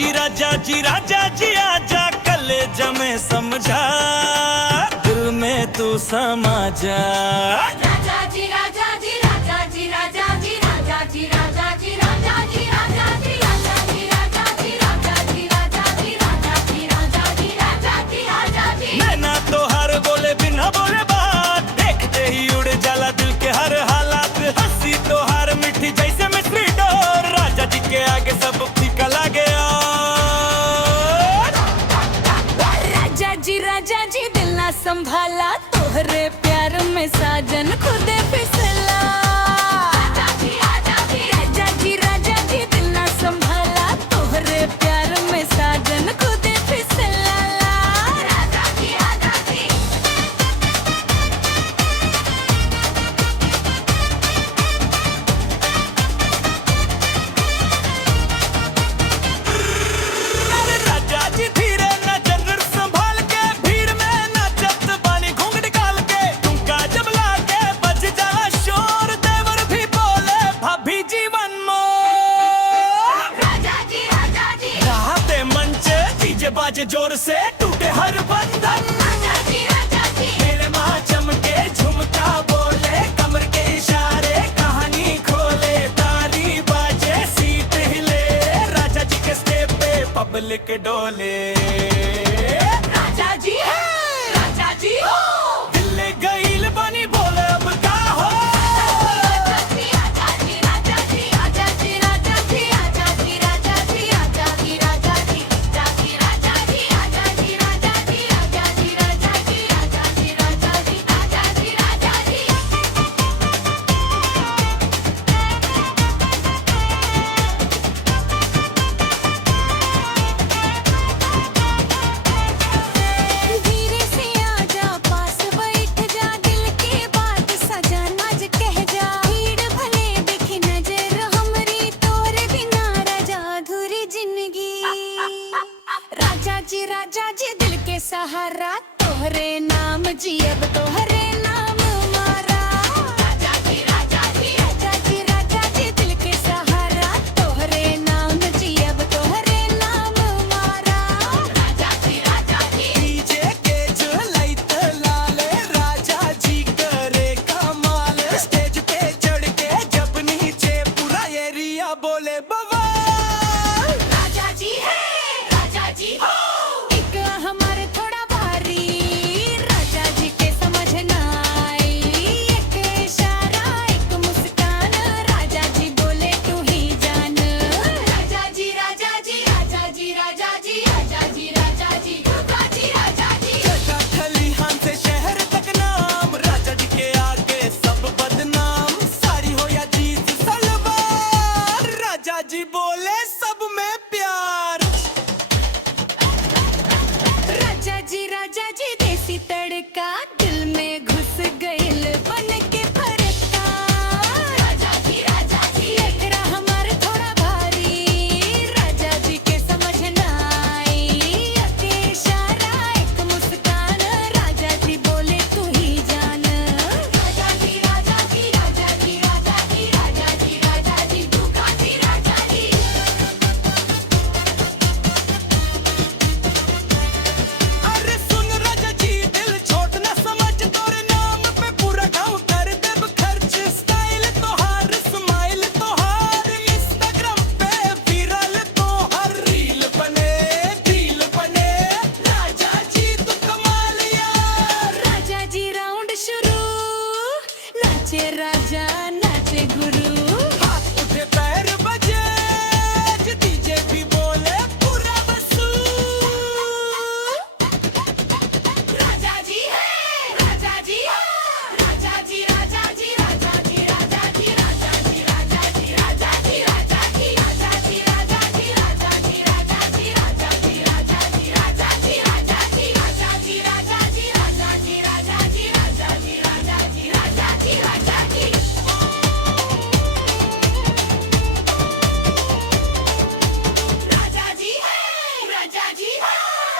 जी राजा जी आजा कलेजा में समझा, दिल में तू समा जा। राजा जी राजा जी राजा जी राजा जी राजा जी राजा जी राजा जी राजा जी राजा जी राजा जी राजा जी राजा जी राजा जी राजा जी राजा जी राजा जी। नैना तो हर बोले बिना बोले बात, देखते ही उड़ जाला दिल के हर हालात। हंसी तो हर मीठी जैसे मिठरी डोर, राजा जी के आगे सब फीका लागे। राजा जी दिल ना संभाला, तोहरे प्यार में साजन खुदे फिसला। राजा जी दिल ना संभाला, तोहरे प्यार में साजन खुदे फिसला। राजा जी राजा जी राजा जी धीरे नजर संभाल के, भीड़ में नाचत बानी घूंघ निकाल के। तुमका जब लाके बज जाला शोर, देवर भी बोले भाभी जीवन मोर। राजा जी राहते मंच डीजे बाजे जोर से, टूटे हर बंधन। राजा जी मेरे माँ चमके झुमका बोले, कमर के इशारे कहानी खोले। ताली बाजे सीट हिले, राजा जी के स्टेप पे पब्लिक डोले। राजा जी राजा जी दिल गईल बनी बोले अब का हो। राजा जी राजा जी राजा जी राजा जी राजा जी राजा जी राजा जी राजा जी राजा जी राजा जी राजा जी राजा जी राजा जी राजा जी राजा जी राजा जी राजा जी राजा जी राजा जी। धीरे से आजा, पास बैठ जा, दिल की बात सजा नाज कह जा। भीड़ भले दिखी नजर हमरी, तोरे बिना राजा अधूरी जिंदगी। राजा जी दिल के सहारा, तोहरे नाम जी अब तोहरे नाम मारा। राजा जी राजा जी दिल के सहारा, तोहरे नाम जी अब तोहरे नाम मारा। राजा जी डीजे के झुलैत लाले, राजा जी करे कमाल। स्टेज पे चढ़ के जब नीचे पूरा एरिया बोले बवाल। राजा जी हो एक हमारे थोड़ा भारी, राजा जी के समझ ना आई। एक इशारा एक मुस्कान, राजा जी बोले तू ही जान। राजा जी राजा जी राजा जी राजा जी राजा जी राजा जी राजा जी। जटा खलिहान से शहर तक नाम, राजा जी के आगे सब बदनाम। साड़ी हो या जीत सलवार, राजा जी बोले सब में प्यार। राजा जी देसी तड़